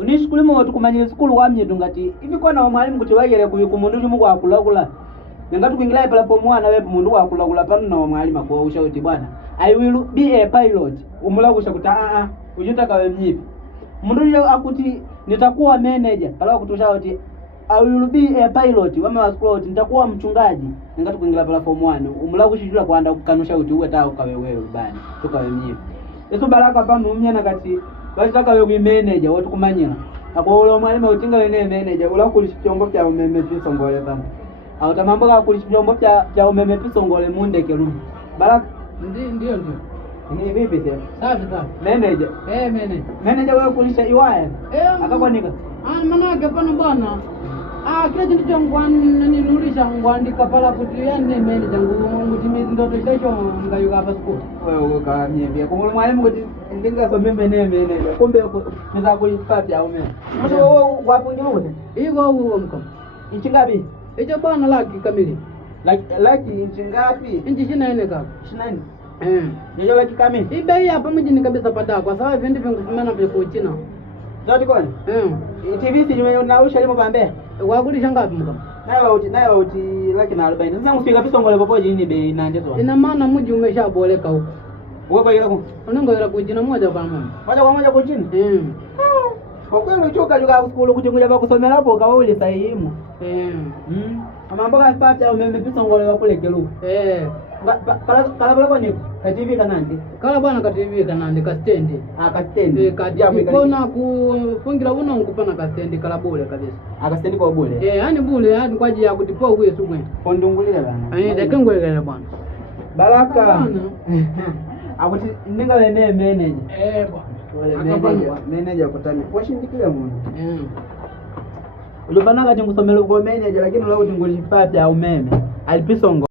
Unishukuli mwa tukumanyile sikulu wamye tungati hivi kwa na mwalimu kuti wagere kumundu mungu akula ngati kuingila pala po mwana wepo mundu akula pano na mwalimu kwa ushauti bwana I will be a pilot umulakusha kuta ujutaka we mnyipi mundu yule akuti nitakuwa manager pala kutushauti I will be a pilot wama wasquat nitakuwa mchungaji ngati kuingila pala po mwana umulakushijula kwanda kukanusha uti uwe taa ukawe wewe bana tukawe mnyipi eso baraka pano umnyana kati bataka wewe manager wotu kumanyira ako ulo mwalimu utinga wene manager ulakulisha chombo cha umeme pisongole bana au tamambo ka kulisha chombo cha umeme pisongole mundeke lu baraka ndio ni vipi sasa safi manager manager wewe kulisha iwaya akakwanika manake pana bwana kile kitu cha ngwani nirulisha ngwandika pala kuti yani manager ngutimizi ndoto shesho ngayuka hapa school wewe ukanyembia kwa mwalimu kuti ndinga so manager kumbe niza kulipa au mimi mwisho wewe wapo nyote iko huo mko inchi ngapi hicho bwana laki kamili laki inchi ngapi inchi 24 kaka 24 ndio laki kamili bei hapa mjini kabisa pada kwa sababu vindi vingi vimana vya China ndio kwani TV si unausha limo pambe wakulisha ngapi mko nayo uti laki na 40 sasa mfika pesa ngole popo jini bei na ndio ina maana mji umeshaboleka huko wewe kwa ile unangoera kujina moja kwa moja kwa chini kwa kweli uchoka juga skulu kujenga kwa kusomera hapo kauli sahihi mambo ka pata umeme pesa ngole kule kelu kala kwa nini kativi kanandi kala bwana kativi kanandi ka stand ka stand kativi kona kufungira uno nkupana ka stand kala bure kabisa ka stand kwa bure yani bure yani kwa ajili ya kutipoa huyo sugwe ondungulile bana dakengwele bwana baraka akuti ninga wene manager bwana manager kutani washindikile mundu ulibana kati ngusomela kwa manager lakini leo tingulipata umeme alipisongo